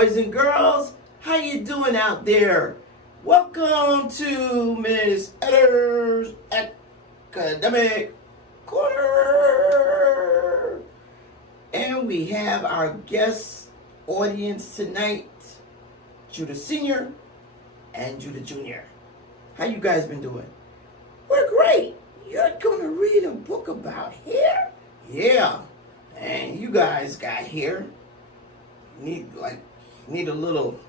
boys and girls. How you doing out there? Welcome to Ms.Etta's Academic Corner. And we have our guest audience tonight, Judah Sr. and Judah Jr. How you guys been doing? We're great. You're going to read a book about hair? Yeah. And you guys got hair. Need a little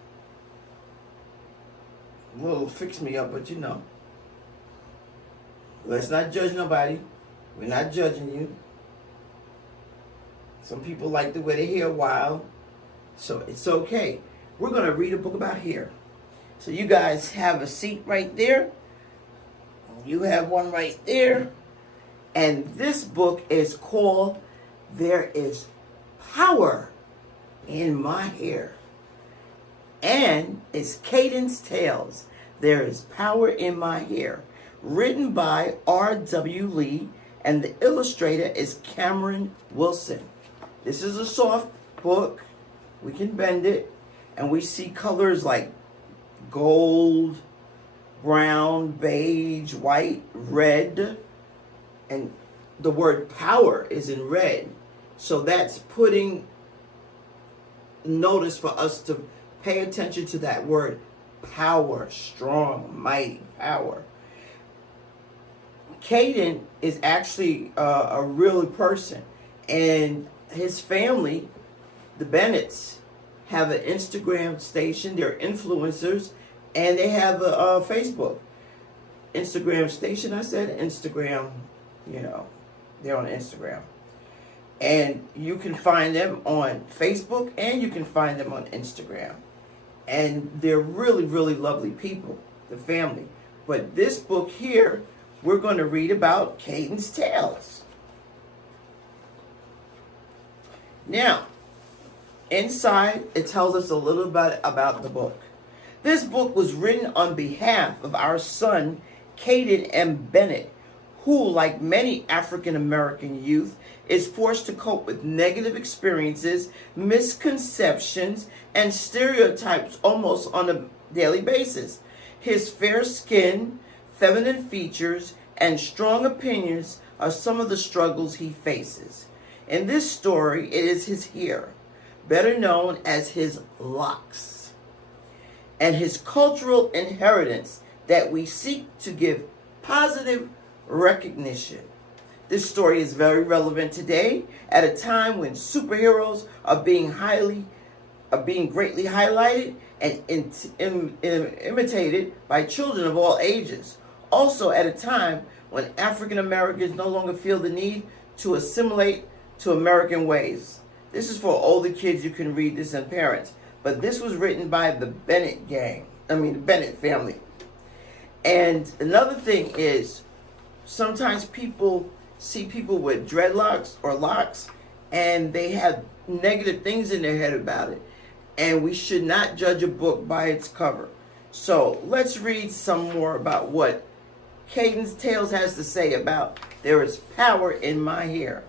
fix me up, but you know. Let's not judge nobody. We're not judging you. Some people like to wear their hair wild, so it's okay. We're going to read a book about hair. So you guys have a seat right there. You have one right there. And this book is called There is Power in My Hair. And it's Caidyn's Tales. There is Power in My Hair. Written by R.W. Lee, and the illustrator is Cameron Wilson. This is a soft book. We can bend it. And we see colors like gold, brown, beige, white, red. And the word power is in red. So that's putting notice for us to pay attention to that word power, strong, mighty, power. Caidyn is actually a real person, and his family, the Bennetts, have an Instagram station. They're influencers, and they have a Facebook Instagram station. I said Instagram, they're on Instagram. And you can find them on Facebook, and you can find them on Instagram. And they're really, really lovely people, the family. But this book here, we're going to read about Caidyn's Tales. Now, inside, it tells us a little bit about the book. This book was written on behalf of our son, Caidyn M. Bennett, who, like many African American youth, is forced to cope with negative experiences, misconceptions, and stereotypes almost on a daily basis. His fair skin, feminine features, and strong opinions are some of the struggles he faces. In this story, it is his hair, better known as his locs, and his cultural inheritance that we seek to give positive recognition. This story is very relevant today at a time when superheroes are being greatly highlighted and imitated by children of all ages. Also at a time when African Americans no longer feel the need to assimilate to American ways. This is for older kids. You can read this, and parents. But this was written by the Bennett Bennett family. And another thing is, sometimes people see people with dreadlocks or locks, and they have negative things in their head about it. And we should not judge a book by its cover. So let's read some more about what Caidyn's Tales has to say about There is Power in My Hair.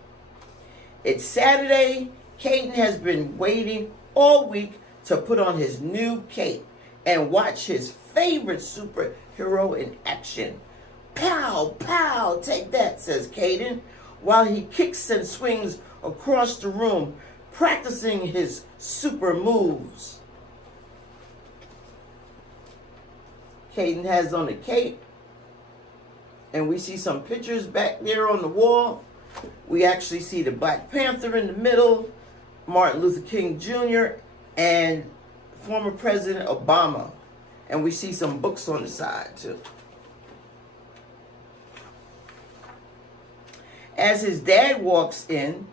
It's Saturday. Caidyn has been waiting all week to put on his new cape and watch his favorite superhero in action. Pow, pow, take that, says Caidyn, while he kicks and swings across the room, practicing his super moves. Caidyn has on a cape, and we see some pictures back there on the wall. We actually see the Black Panther in the middle, Martin Luther King Jr., and former President Obama. And we see some books on the side, too. As his dad walks in,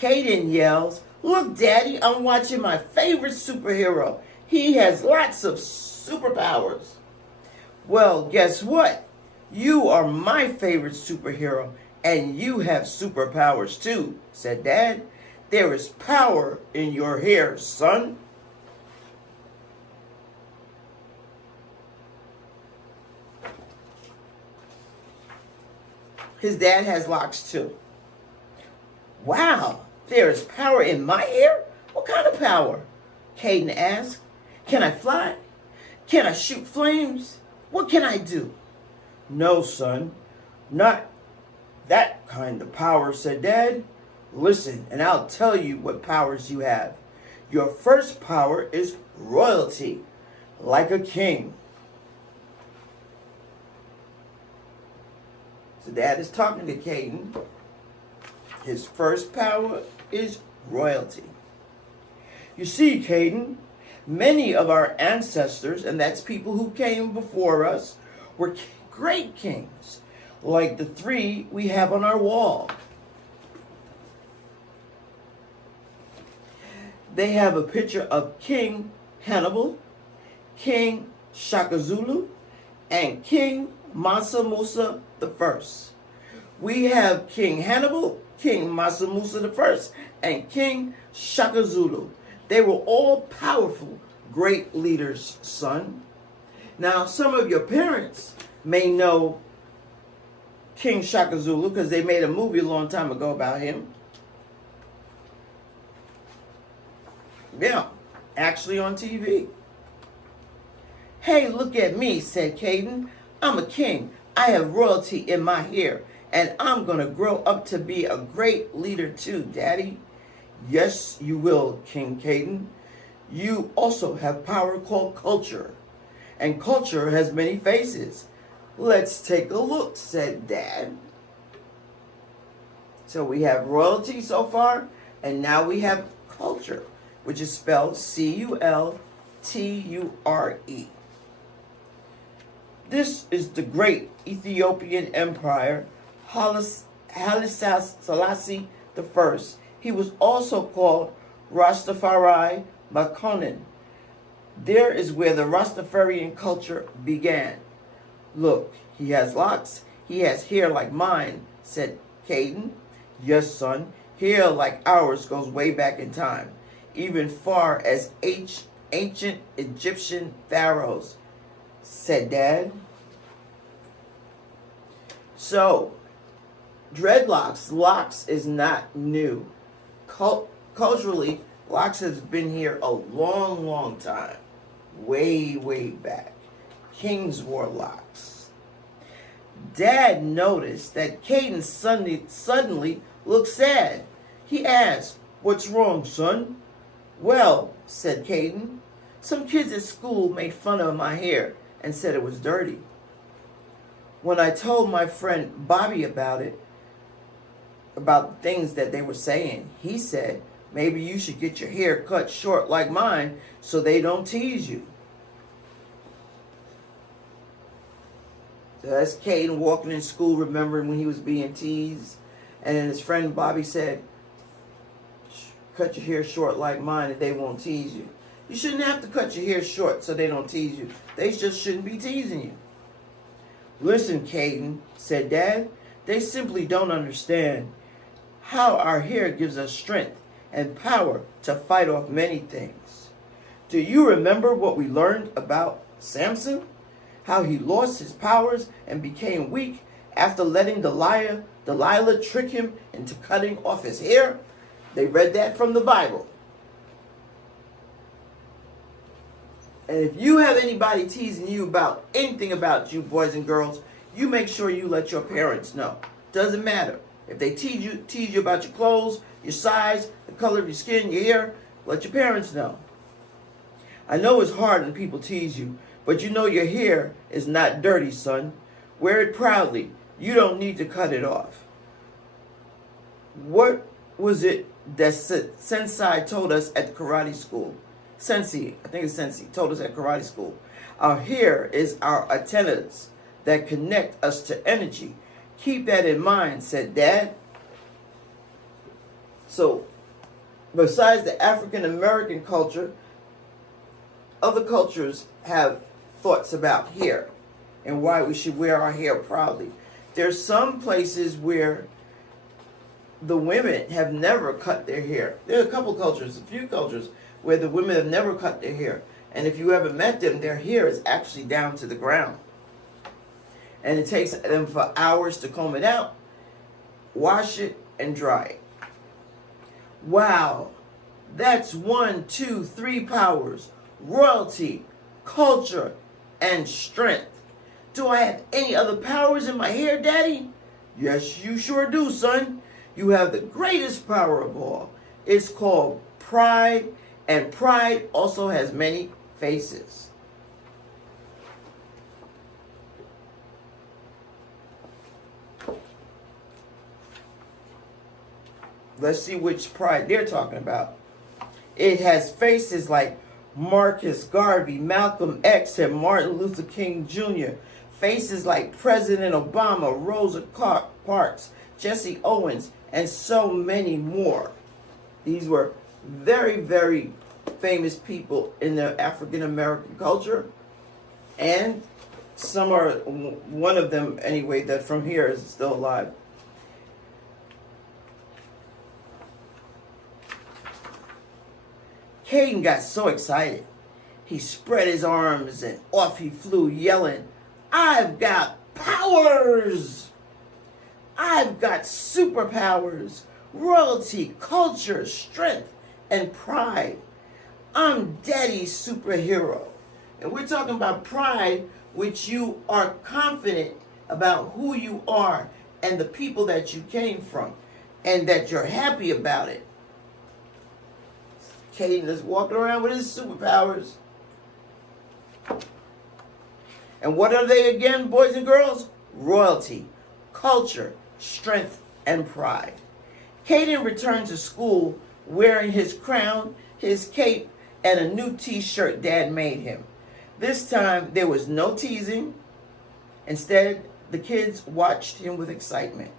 Caidyn yells, "Look, Daddy, I'm watching my favorite superhero. He has lots of superpowers." "Well, guess what? You are my favorite superhero, and you have superpowers too," said Dad. "There is power in your hair, son." His dad has locks too. "Wow, there is power in my hair? What kind of power?" Caidyn asked. Can I fly? Can I shoot flames? What can I do? No, son, not that kind of power, said Dad. Listen, and I'll tell you what powers you have. Your first power is royalty, like a king. So Dad is talking to Caidyn. His first power is royalty. You see, Caidyn, many of our ancestors, and that's people who came before us, were great kings, like the three we have on our wall. They have a picture of King Hannibal, King Shaka Zulu, and King Mansa Musa I. We have King Hannibal, King Mansa Musa I, and King Shaka Zulu. They were all powerful, great leaders, son. Now, some of your parents may know King Shaka Zulu because they made a movie a long time ago about him. Yeah, actually on TV. Hey, look at me, said Caidyn. I'm a king. I have royalty in my hair, and I'm going to grow up to be a great leader too, Daddy. Yes, you will, King Caidyn. You also have power called culture, and culture has many faces. Let's take a look, said Dad. So we have royalty so far, and now we have culture, which is spelled C-U-L-T-U-R-E. This is the great Ethiopian Empire, Haile Selassie I. He was also called Rastafari Makonnen. There is where the Rastafarian culture began. Look, he has locks. He has hair like mine, said Caidyn. Yes, son, hair like ours goes way back in time, even far as ancient Egyptian pharaohs, said Dad. So, dreadlocks, locks is not new. Culturally, locks has been here a long, long time. Way, way back. Kings wore locks. Dad noticed that Caidyn suddenly looked sad. He asked, "What's wrong, son?" "Well," said Caidyn, "some kids at school made fun of my hair and said it was dirty. When I told my friend Bobby about it, about things that they were saying, he said, maybe you should get your hair cut short like mine so they don't tease you." So that's Caidyn walking in school, remembering when he was being teased. And then his friend Bobby said, "Cut your hair short like mine and they won't tease you." You shouldn't have to cut your hair short so they don't tease you. They just shouldn't be teasing you. "Listen, Caidyn," said Dad, "they simply don't understand how our hair gives us strength and power to fight off many things. Do you remember what we learned about Samson? How he lost his powers and became weak after letting Delilah trick him into cutting off his hair?" They read that from the Bible. And if you have anybody teasing you about anything about you, boys and girls, you make sure you let your parents know. Doesn't matter. If they tease you about your clothes, your size, the color of your skin, your hair, let your parents know. I know it's hard when people tease you, but you know your hair is not dirty, son. Wear it proudly. You don't need to cut it off. What was it that Sensei told us at karate school? Sensei, I think it's Sensei, told us at karate school. Our hair is our antennas that connect us to energy. Keep that in mind, said Dad. So, besides the African American culture, other cultures have thoughts about hair and why we should wear our hair proudly. There's some places where the women have never cut their hair. There are a few cultures, where the women have never cut their hair. And if you ever met them, their hair is actually down to the ground. And it takes them for hours to comb it out, wash it, and dry it. Wow, That's 1, 2, 3 powers: royalty, culture, and strength. Do I have any other powers in my hair, Daddy? Yes, you sure do, son. You have the greatest power of all. It's called pride, and pride also has many faces. Let's see which pride they're talking about. It has faces like Marcus Garvey, Malcolm X, and Martin Luther King Jr. Faces like President Obama, Rosa Parks, Jesse Owens, and so many more. These were very, very famous people in the African American culture. And some are, one of them anyway, that from here is still alive. Caidyn got so excited. He spread his arms and off he flew, yelling, "I've got powers! I've got superpowers, royalty, culture, strength, and pride. I'm Daddy's superhero." And we're talking about pride, which you are confident about who you are and the people that you came from, and that you're happy about it. Caidyn is walking around with his superpowers. And what are they again, boys and girls? Royalty, culture, strength, and pride. Caidyn returned to school wearing his crown, his cape, and a new t-shirt Dad made him. This time, there was no teasing. Instead, the kids watched him with excitement.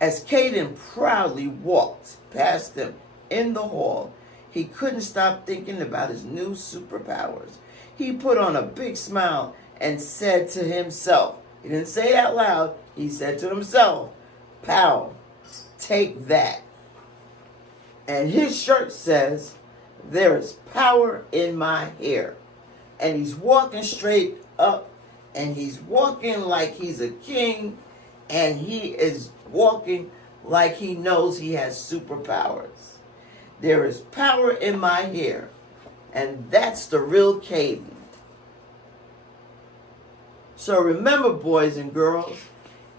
As Caidyn proudly walked past them in the hall, he couldn't stop thinking about his new superpowers. He put on a big smile and said to himself, he didn't say it out loud, he said to himself, "Pow, take that." And his shirt says, "There is power in my hair." And he's walking straight up, and he's walking like he's a king, and he is walking like he knows he has superpowers. There is power in my hair, and that's the real Caidyn. So remember, boys and girls,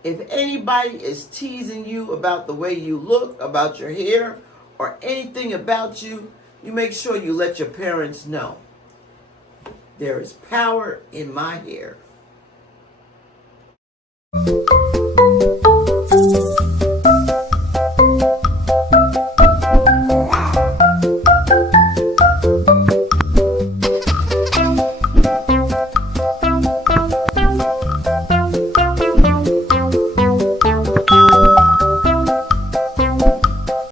if anybody is teasing you about the way you look, about your hair, or anything about you, you make sure you let your parents know. There is power in my hair.